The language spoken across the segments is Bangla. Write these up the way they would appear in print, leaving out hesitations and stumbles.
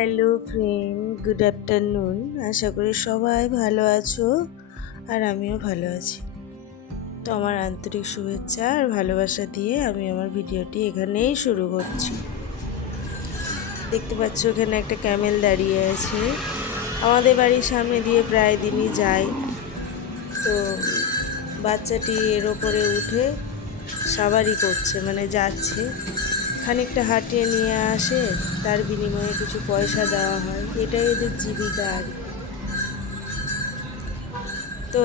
Hello friend, good afternoon. আশা করি সবাই ভালো আছো আর আমিও ভালো আছি। তো আমার আন্তরিক শুভেচ্ছা আর ভালোবাসা দিয়ে আমি আমার ভিডিওটি এখানেই শুরু করছি। দেখতে পাচ্ছ এখানে একটা ক্যামেল দাঁড়িয়ে আছে। আমাদের বাড়ির সামনে দিয়ে প্রায় দিনই যায়। তো বাচ্চাটি এর ওপরে উঠে সাবারি করছে, মানে যাচ্ছে। খানিকটা হাঁটিয়ে নিয়ে আসে, তার বিনিময়ে কিছু পয়সা দেওয়া হয়, এটাই এদের জীবিকা আর কি। তো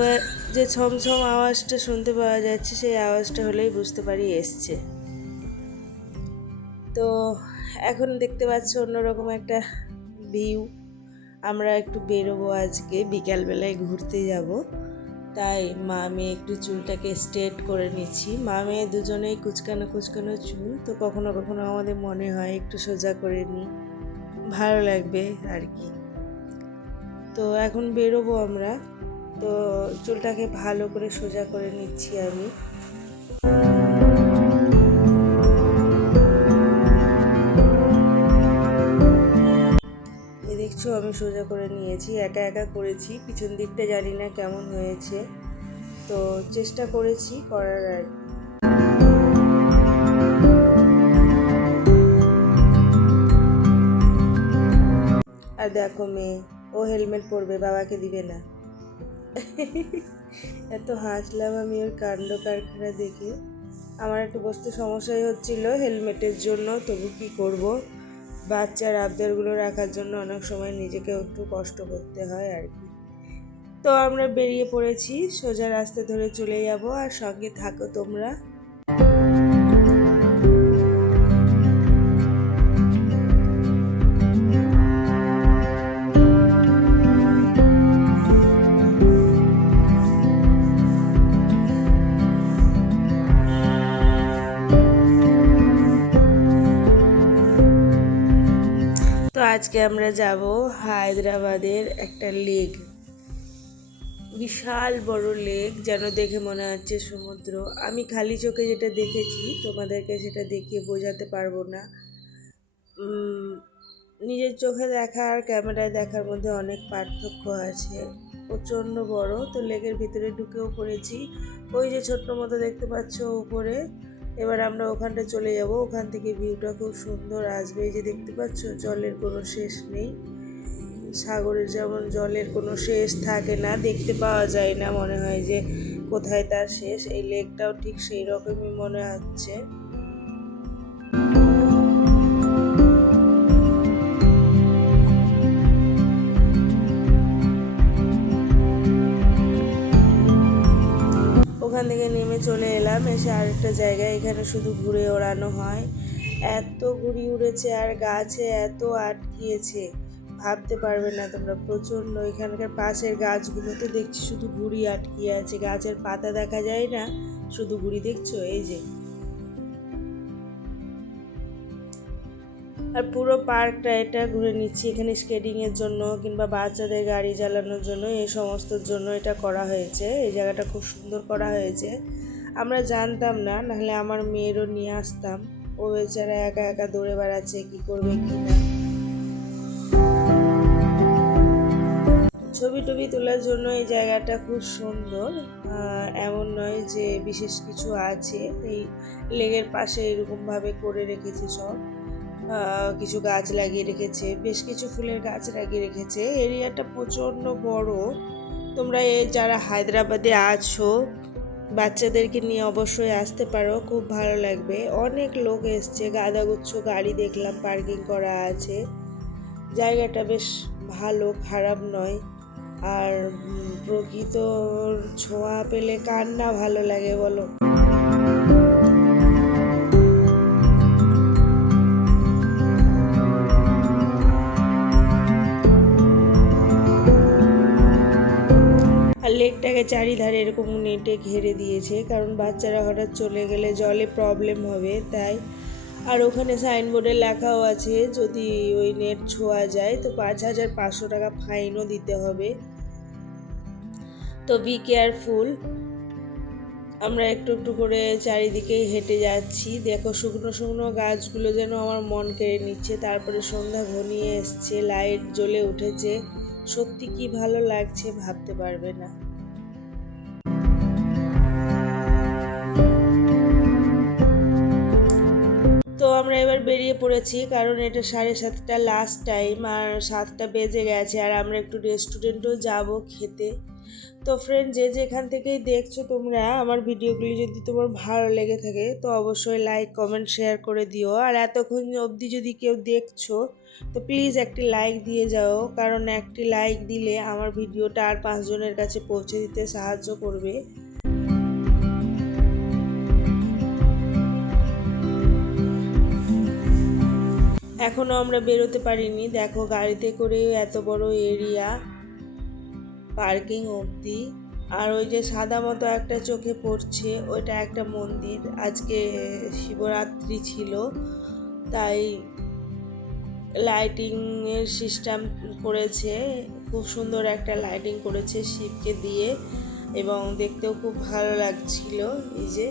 যে ছমছম আওয়াজটা শুনতে পাওয়া যাচ্ছে, সেই আওয়াজটা হলেই বুঝতে পারি এসছে। তো এখন দেখতে পাচ্ছ অন্যরকম একটা ভিউ। আমরা একটু বেরোবো আজকে, বিকালবেলায় ঘুরতে যাব। তাই মা মেয়ে একটু চুলটাকে স্ট্রেট করে নিচ্ছি। মা মেয়ে দুজনেই কুচকানো কুচকানো চুল, তো কখনো কখনো আমাদের মনে হয় একটু সোজা করে নিই, ভালো লাগবে আর কি। তো এখন বেরোবো আমরা, তো চুলটাকে ভালো করে সোজা করে নিচ্ছি আমি। দেখছো আমি সোজা করে নিয়েছি, একা একা করেছি, পিছন দিকটা জানি না কেমন হয়েছে, তো চেষ্টা করেছি করার আর কি। আর দেখো মেয়ে, ও হেলমেট পরবে, বাবাকে দিবে না। এত হাসলাম আমি ওর কাণ্ড কারখানা দেখে। আমার একটু বসতে সমস্যাই হচ্ছিল হেলমেটের জন্য, তবু কি করব, বাচ্চার আবদারগুলো রাখার জন্য অনেক সময় নিজেকে একটু কষ্ট করতে হয় আর কি। তো আমরা বেরিয়ে পড়েছি, সোজা রাস্তা ধরে চলে যাব, আর সঙ্গে থাকো তোমরা। তো আজকে আমরা যাব হায়দ্রাবাদের একটা লেক, বিশাল বড় লেক, যেন দেখে মনে হচ্ছে সমুদ্র। আমি খালি চোখে যেটা দেখেছি তোমাদেরকে সেটা দেখিয়ে বোঝাতে পারবো না। নিজের চোখে দেখা আর ক্যামেরায় দেখার মধ্যে অনেক পার্থক্য আছে। প্রচণ্ড বড়। তো লেকের ভিতরে ঢুকেও পড়েছি। ওই যে ছোট্ট মতো দেখতে পাচ্ছ উপরে, এবার আমরা ওখানটা চলে যাব। ওখান থেকে ভিউটা খুব সুন্দর আসবে। এই যে দেখতে পাচ্ছ, জলের কোনো শেষ নেই। সাগরের যেমন জলের কোনো শেষ থাকে না, দেখতে পাওয়া যায় না, মনে হয় যে কোথায় তার শেষ, এই লেকটাও ঠিক সেই রকমই মনে হচ্ছে। ওখান থেকে নেমে চলে এলাম, এসে আরেকটা জায়গায়, এখানে শুধু ঘুরে ওড়ানো হয়। এত ঘুড়ি উড়েছে আর গাছে এত আটকিয়েছে, ভাবতে পারবে না তোমরা। প্রচণ্ড এখানকার পাশের গাছগুলোতে দেখছি শুধু ঘুড়ি আটকিয়ে আছে, গাছের পাতা দেখা যায় না, শুধু ঘুড়ি দেখছো। এই যে, আর পুরো পার্কটা এটা ঘুরে নিচ্ছি। এখানে স্কেটিংয়ের জন্য কিংবা বাচ্চাদের গাড়ি চালানোর জন্য, এই সমস্তর জন্য এটা করা হয়েছে। এই জায়গাটা খুব সুন্দর করা হয়েছে। আমরা জানতাম না, নাহলে আমার মেয়েরও নিয়ে আসতাম। ও বেচারা একা একা দৌড়ে বেড়াচ্ছে, কী করবে কি না। ছবি টবি তোলার জন্য এই জায়গাটা খুব সুন্দর। এমন নয় যে বিশেষ কিছু আছে, এই লেকের পাশে এরকমভাবে করে রেখেছে সব। কিছু গাছ লাগিয়ে রেখেছে, বেশ কিছু ফুলের গাছ লাগিয়ে রেখেছে। এরিয়াটা প্রচণ্ড বড়। তোমরা যারা হায়দ্রাবাদে আছো, বাচ্চাদেরকে নিয়ে অবশ্যই আসতে পারো, খুব ভালো লাগবে। অনেক লোক এসছে, গাদাগুচ্ছ গাড়ি দেখলাম পার্কিং করা আছে। জায়গাটা বেশ ভালো, খারাপ নয়। আর প্রকৃতর ছোঁয়া পেলে কার না ভালো লাগে বলো। আর লেকটাকে চারিধারে এরকম নেটে ঘিরে দিয়েছে, কারণ বাচ্চারা হঠাৎ চলে গেলে জলে প্রবলেম হবে তাই। আর ওখানে সাইনবোর্ডে লেখাও আছে, যদি ওই নেট ছোঁয়া যায় তো 5,500 টাকা ফাইনও দিতে হবে। তো বি কেয়ারফুল। আমরা একটু একটু করে চারিদিকেই হেঁটে যাচ্ছি। দেখো শুকনো শুকনো গাছগুলো যেন আমার মন কেড়ে নিচ্ছে। তারপরে সন্ধ্যা ঘনিয়ে এসছে, লাইট জ্বলে উঠেছে, সত্যি কি ভালো লাগছে ভাবতে পারবে না। তো আমরা এবার বেরিয়ে পড়েছি, কারণ এটা 7:30 লাস্ট টাইম, আর 7টা বেজে গেছে, আর আমরা একটু রেস্টুরেন্টেও যাব খেতে। তো ফ্রেন্ড, যে যেখান থেকেই দেখছো তোমরা আমার ভিডিওগুলি, যদি তোমার ভালো লেগে থাকে তো অবশ্যই লাইক কমেন্ট শেয়ার করে দিও। আর এতক্ষণ অবধি যদি কেউ দেখছো তো প্লিজ একটি লাইক দিয়ে যাও, কারণ একটি লাইক দিলে আমার ভিডিওটা আর 5 জনের কাছে পৌঁছে দিতে সাহায্য করবে। এখনও আমরা বেরোতে পারিনি। দেখো গাড়িতে করে এত বড় এরিয়া, পার্কিং অবধি। আর ওই যে সাদা মতো একটা চোখে পড়ছে, ওইটা একটা মন্দির। আজকে শিবরাত্রি ছিল, তাই লাইটিংয়ের সিস্টেম করেছে, খুব সুন্দর একটা লাইটিং করেছে শিবকে দিয়ে, এবং দেখতেও খুব ভালো লাগছিল। এই যে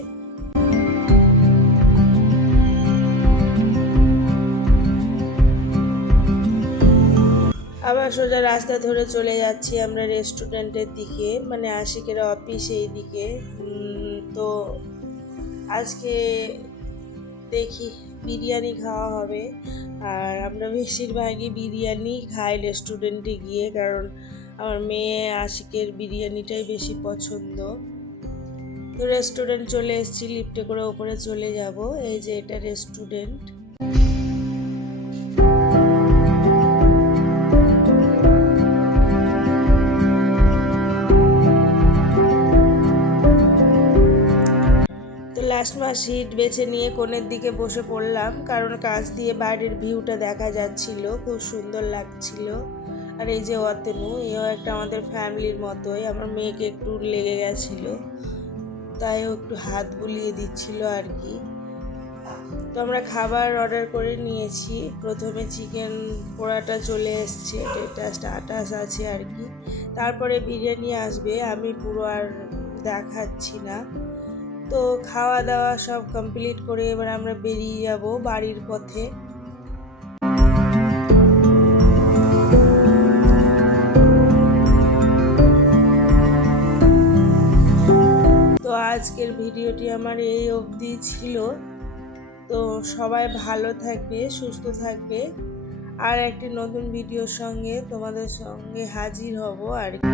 আবার সোজা রাস্তা ধরে চলে যাচ্ছি আমরা রেস্টুরেন্টের দিকে, মানে আশিকের অফিস এই দিকে। তো আজকে দেখি বিরিয়ানি খাওয়া হবে, আর আমরা বেশিরভাগই বিরিয়ানি খাই রেস্টুরেন্টে গিয়ে, কারণ আমার মেয়ে আশিকের বিরিয়ানিটাই বেশি পছন্দ। তো রেস্টুরেন্ট চলে এসেছি, লিফটে করে ওপরে চলে যাব। এই যে এটা রেস্টুরেন্ট। লাস্ট সিট বেছে নিয়ে কোণের দিকে বসে পড়লাম, কারণ কাছ দিয়ে বাইরের ভিউটা দেখা যাচ্ছিল, খুব সুন্দর লাগছিল। আর এই যে অতনু, এও একটা আমাদের ফ্যামিলির মতোই। আমার মেয়েকে একটু লেগে গেছিলো, তাই ও একটু হাত বুলিয়ে দিচ্ছিল আর কি। তো আমরা খাবার অর্ডার করে নিয়েছি। প্রথমে চিকেন পোড়াটা চলে এসছে, এটা স্টার্টাস আছে আর কি, তারপরে বিরিয়ানি আসবে। আমি পুরো আর দেখাচ্ছি না। তো খাওয়া দাওয়া সব কমপ্লিট করে এবার আমরা বেরিয়ে যাব বাড়ির পথে। তো আজকের ভিডিওটি আমার এই অবধি ছিল। তো সবাই ভালো থাকবে, সুস্থ থাকবে, আর একটি নতুন ভিডিওর সঙ্গে তোমাদের সঙ্গে হাজির হব আর কি।